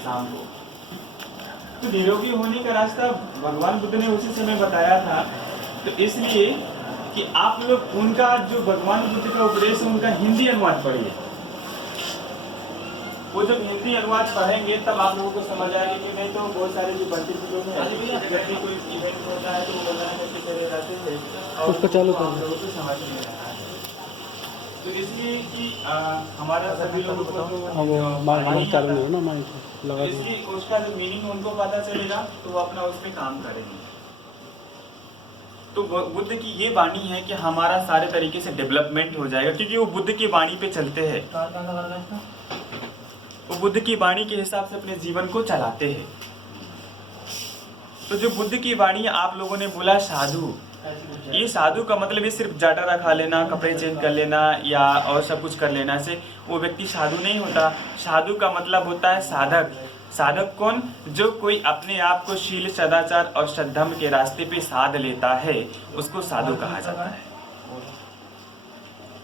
शाम को। तो निरोगी होने का रास्ता भगवान बुद्ध ने उसी समय बताया था। तो इसलिए कि आप लोग उनका जो भगवान बुद्ध का उपदेश है उनका हिंदी अनुवाद पढ़िए। वो जब हिंदी अनुवाद पढ़ेंगे तब आप लोगों को समझ आएगा। कि नहीं तो बहुत सारे जो बनते लोग हैं जब भी कोई इवेंट होता है तो वो बना करके चले जाते हैं और उसको चालू कर लोगों को समझ नहीं आता है। तो इसलिए कि हमारा सभी लोगों को तो इसलिए उसका जो मीनिंग उनको पता चलेगा तो वो अपना उसमें काम करेंगे। तो बुद्ध की ये वाणी है कि हमारा सारे तरीके से डेवलपमेंट हो जाएगा, क्योंकि वो बुद्ध की वाणी पे चलते हैं। वो बुद्ध की वाणी के हिसाब से अपने जीवन को चलाते हैं। तो जो बुद्ध की वाणी आप लोगों ने बोला साधु, ये साधु का मतलब ये सिर्फ जटा रखा लेना, कपड़े चेंज कर लेना या और सब कुछ कर लेना से वो व्यक्ति साधु नहीं होता। साधु का मतलब होता है साधक। साधक कौन? जो कोई अपने आप को शील, सदाचार और सद्धर्म के रास्ते पे साध लेता है, उसको साधु कहा जाता है।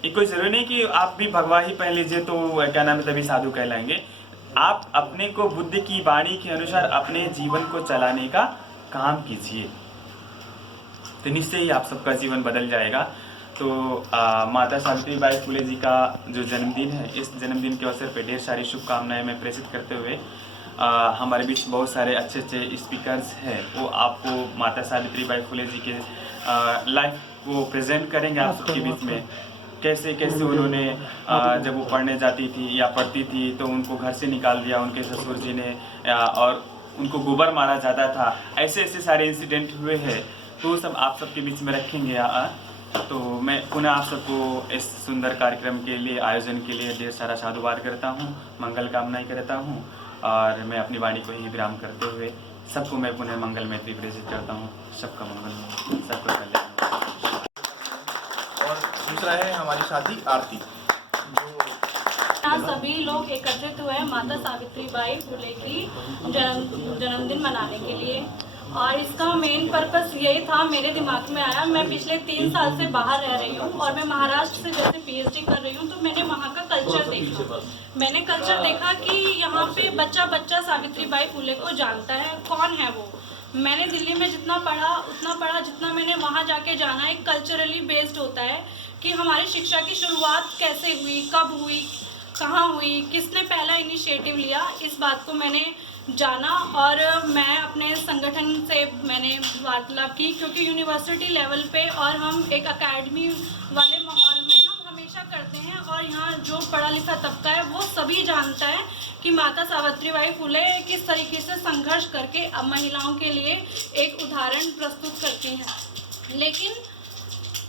ये कोई जरूरी नहीं कि आप भी भगवा ही पहन लीजिए तो क्या नाम है तभी साधु कहलाएंगे। आप अपने को बुद्ध की वाणी के अनुसार अपने जीवन को चलाने का काम कीजिए, तो निश्चय ही आप सबका जीवन बदल जाएगा। तो माता सावित्रीबाई फुले जी का जो जन्मदिन है, इस जन्मदिन के अवसर पर ढेर सारी शुभकामनाएं मैं प्रेषित करते हुए हमारे बीच बहुत सारे अच्छे अच्छे स्पीकर्स हैं, वो आपको माता सावित्रीबाई फुले जी के लाइफ को प्रेजेंट करेंगे आप सबके बीच में। कैसे कैसे उन्होंने जब वो पढ़ने जाती थी या पढ़ती थी तो उनको घर से निकाल दिया उनके ससुर जी ने, और उनको गोबर मारा जाता था। ऐसे ऐसे सारे इंसिडेंट हुए हैं, तो सब आप सबके बीच में रखेंगे। तो मैं पुनः आप सबको इस सुंदर कार्यक्रम के लिए, आयोजन के लिए ढेर सारा साधुवाद करता हूँ, मंगल कामनाएं करता हूँ, और मैं अपनी वाणी को ही विराम करते हुए सबको मैं पुनः मंगल मैत्री प्रेषित करता हूँ। सबका मंगल हो, सबका कल्याण। और दूसरा है हमारी साथी आरती, यहाँ सभी लोग एकत्रित हुए हैं माता सावित्रीबाई फुले की जन्मदिन मनाने के लिए। और इसका मेन पर्पस यही था, मेरे दिमाग में आया। मैं पिछले 3 साल से बाहर रह रही हूँ और मैं महाराष्ट्र से जैसे पीएचडी कर रही हूँ, तो मैंने वहाँ का कल्चर देखा। मैंने कल्चर देखा कि यहाँ पे बच्चा बच्चा सावित्रीबाई फुले को जानता है, कौन है वो। मैंने दिल्ली में जितना पढ़ा उतना पढ़ा, जितना मैंने वहाँ जाके जाना, एक कल्चरली बेस्ड होता है कि हमारी शिक्षा की शुरुआत कैसे हुई, कब हुई, कहाँ हुई, किसने पहला इनिशिएटिव लिया, इस बात को मैंने जाना। और मैं अपने संगठन से मैंने वार्तालाप की, क्योंकि यूनिवर्सिटी लेवल पे और हम एक एकेडमी वाले माहौल में हम हमेशा करते हैं, और यहाँ जो पढ़ा लिखा तबका है वो सभी जानता है कि माता सावित्रीबाई फुले किस तरीके से संघर्ष करके अब महिलाओं के लिए एक उदाहरण प्रस्तुत करती हैं। लेकिन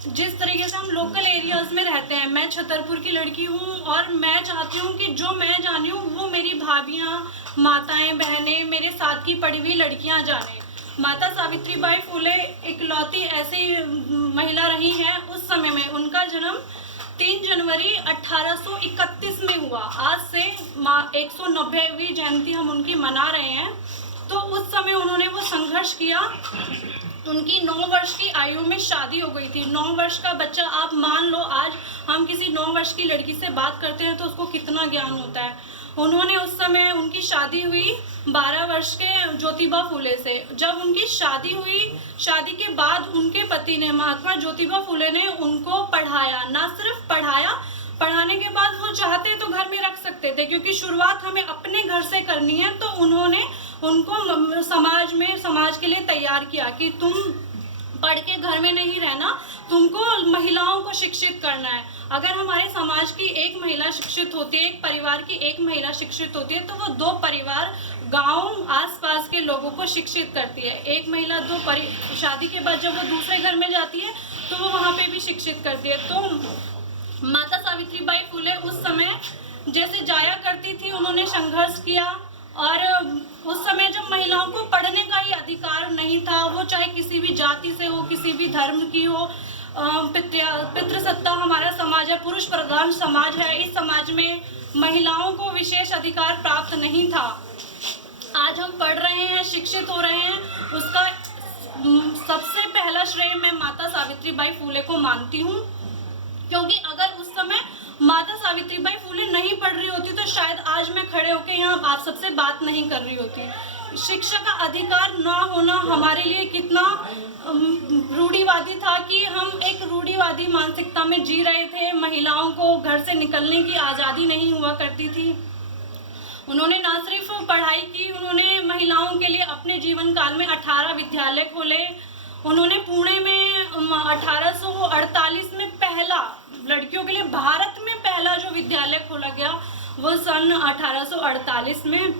जिस तरीके से हम लोकल एरियाज में रहते हैं, मैं छतरपुर की लड़की हूँ और मैं चाहती हूँ कि जो मैं जानी हूँ वो मेरी भाभियाँ, माताएं, बहनें, मेरे साथ की पढ़ी हुई लड़कियाँ जाने। माता सावित्रीबाई फुले इकलौती ऐसी महिला रही हैं उस समय में। उनका जन्म 3 जनवरी 1831 में हुआ। आज से 190वीं जयंती हम उनकी मना रहे हैं। तो उस समय उन्होंने वो संघर्ष किया। उनकी 9 वर्ष की आयु में शादी हो गई थी। 9 वर्ष का बच्चा, आप मान लो आज हम किसी 9 वर्ष की लड़की से बात करते हैं तो उसको कितना ज्ञान होता है। उन्होंने उस समय, उनकी शादी हुई 12 वर्ष के ज्योतिबा फुले से। जब उनकी शादी हुई, शादी के बाद उनके पति ने, महात्मा ज्योतिबा फुले ने उनको पढ़ाया। ना सिर्फ पढ़ाया, पढ़ाने के बाद वो चाहते तो घर में रख सकते थे, क्योंकि शुरुआत हमें अपने घर से करनी है। तो उन्होंने उनको समाज के लिए तैयार किया कि तुम पढ़ के घर में नहीं रहना, तुमको महिलाओं को शिक्षित करना है। अगर हमारे समाज की एक महिला शिक्षित होती है, एक परिवार की एक महिला शिक्षित होती है, तो वो 2 परिवार, गांव, आसपास के लोगों को शिक्षित करती है। एक महिला शादी के बाद जब वो दूसरे घर में जाती है तो वो वहाँ पे भी शिक्षित करती है। तो माता सावित्रीबाई फुले उस समय जैसे जाया करती थी, उन्होंने संघर्ष किया। और उस समय जब महिलाओं को पढ़ने का ही अधिकार नहीं था, वो चाहे किसी भी जाति से हो, किसी भी धर्म की हो, पितृसत्ता हमारा समाज है, पुरुष प्रधान समाज है, इस समाज में महिलाओं को विशेष अधिकार प्राप्त नहीं था। आज हम पढ़ रहे हैं, शिक्षित हो रहे हैं, उसका सबसे पहला श्रेय मैं माता सावित्रीबाई फुले को मानती हूँ। क्योंकि अगर उस समय माता सावित्रीबाई फुले नहीं पढ़ रही होती तो शायद आज मैं खड़े होकर यहाँ आप सबसे बात नहीं कर रही होती। शिक्षा का अधिकार ना होना हमारे लिए कितना रूढ़िवादी था कि हम एक रूढ़िवादी मानसिकता में जी रहे थे। महिलाओं को घर से निकलने की आज़ादी नहीं हुआ करती थी। उन्होंने ना सिर्फ पढ़ाई की, उन्होंने महिलाओं के लिए अपने जीवन काल में 18 विद्यालय खोले। उन्होंने पुणे में 1848 में पहला, लड़कियों के लिए भारत में पहला जो विद्यालय खोला गया वो सन 1848 में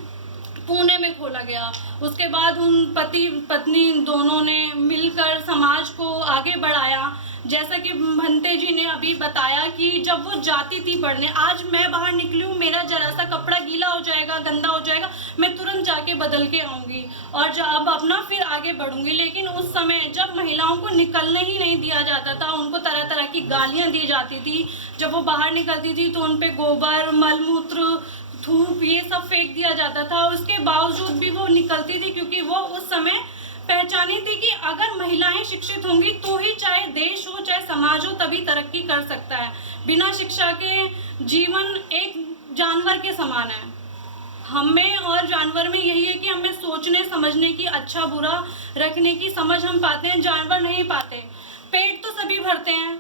पुणे में खोला गया। उसके बाद उन पति पत्नी दोनों ने मिलकर समाज को आगे बढ़ाया। जैसा कि भंते जी ने अभी बताया कि जब वो जाती थी पढ़ने, आज मैं बाहर निकली हूँ, मेरा जरा सा कपड़ा गीला हो जाएगा, गंदा हो जाएगा, मैं तुरंत जाके बदल के आऊँगी और अब अपना फिर आगे बढ़ूँगी। लेकिन उस समय जब महिलाओं को निकलने ही नहीं दिया जाता था, उनको तरह तरह की गालियाँ दी जाती थी। जब वो बाहर निकलती थी तो उन पर गोबर, मलमूत्र, धूप ये सब फेंक दिया जाता था। उसके बावजूद भी वो निकलती थी क्योंकि वो उस समय पहचानी थी कि अगर महिलाएं शिक्षित होंगी तो ही चाहे देश हो चाहे समाज हो तभी तरक्की कर सकता है। बिना शिक्षा के जीवन एक जानवर के समान है। हमें और जानवर में यही है कि हमें सोचने समझने की, अच्छा बुरा रखने की समझ हम पाते हैं, जानवर नहीं पाते। पेट तो सभी भरते हैं,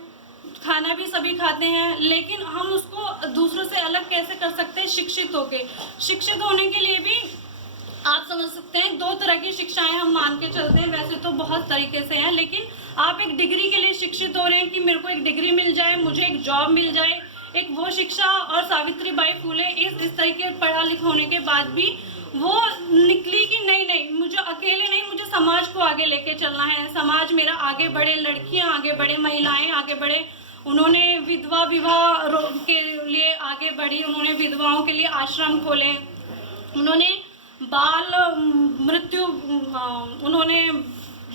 खाना भी सभी खाते हैं, लेकिन हम उसको दूसरों से अलग कैसे कर सकते हैं? शिक्षित होके। शिक्षित होने के लिए भी आप समझ सकते हैं 2 तरह की शिक्षाएं हम मान के चलते हैं। वैसे तो बहुत तरीके से हैं, लेकिन आप एक डिग्री के लिए शिक्षित हो रहे हैं कि मेरे को एक डिग्री मिल जाए, मुझे एक जॉब मिल जाए, एक वो शिक्षा। और सावित्रीबाई फुले इस तरीके पढ़ा लिखा होने के बाद भी वो निकली कि नहीं, मुझे अकेले नहीं, मुझे समाज को आगे लेके चलना है, समाज मेरा आगे बढ़े, लड़कियां आगे बढ़े, महिलाएं आगे बढ़े। उन्होंने विधवा विवाह के लिए आगे बढ़ी, उन्होंने विधवाओं के लिए आश्रम खोले, उन्होंने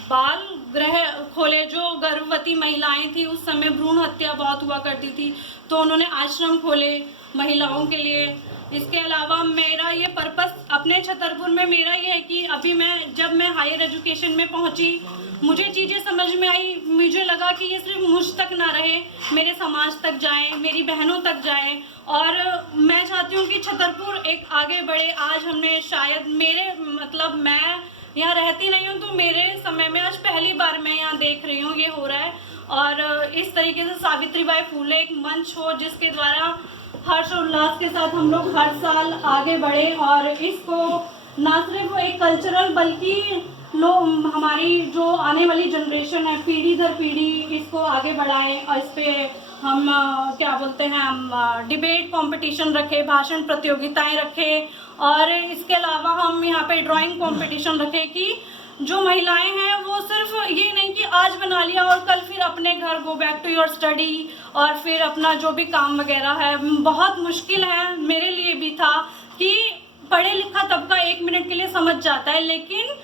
बाल गृह खोले। जो गर्भवती महिलाएं थी उस समय भ्रूण हत्या बहुत हुआ करती थी, तो उन्होंने आश्रम खोले महिलाओं के लिए। इसके अलावा मेरा ये पर्पस अपने छतरपुर में मेरा ये है कि अभी जब मैं हायर एजुकेशन में पहुंची, मुझे चीज़ें समझ में आई, मुझे लगा कि ये सिर्फ मुझ तक ना रहे, मेरे समाज तक जाए, मेरी बहनों तक जाए। और मैं चाहती हूँ कि छतरपुर एक आगे बढ़े। आज हमने शायद मैं यहाँ रहती नहीं हूँ तो मेरे समय में आज पहली बार मैं यहाँ देख रही हूँ ये हो रहा है। और इस तरीके से सावित्रीबाई फुले एक मंच हो जिसके द्वारा हर्ष उल्लास के साथ हम लोग हर साल आगे बढ़े और इसको ना सिर्फ एक कल्चरल बल्कि हमारी जो आने वाली जनरेशन है, पीढ़ी दर पीढ़ी इसको आगे बढ़ाएं। और इस पर हम हम डिबेट कंपटीशन रखें, भाषण प्रतियोगिताएं रखें और इसके अलावा हम यहाँ पे ड्राइंग कंपटीशन रखें कि जो महिलाएं हैं वो सिर्फ ये नहीं कि आज बना लिया और कल फिर अपने घर go back to your study और फिर अपना जो भी काम वगैरह है। बहुत मुश्किल है, मेरे लिए भी था कि पढ़े लिखा तबका 1 मिनट के लिए समझ जाता है, लेकिन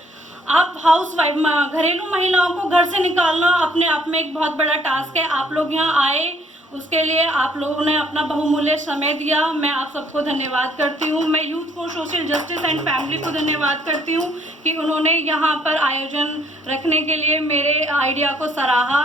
आप हाउसवाइफ घरेलू महिलाओं को घर से निकालना अपने आप में एक बहुत बड़ा टास्क है। आप लोग यहाँ आए, उसके लिए आप लोगों ने अपना बहुमूल्य समय दिया। मैं आप सबको धन्यवाद करती हूँ। मैं youth for social justice and family को धन्यवाद करती हूँ कि उन्होंने यहाँ पर आयोजन रखने के लिए मेरे आइडिया को सराहा।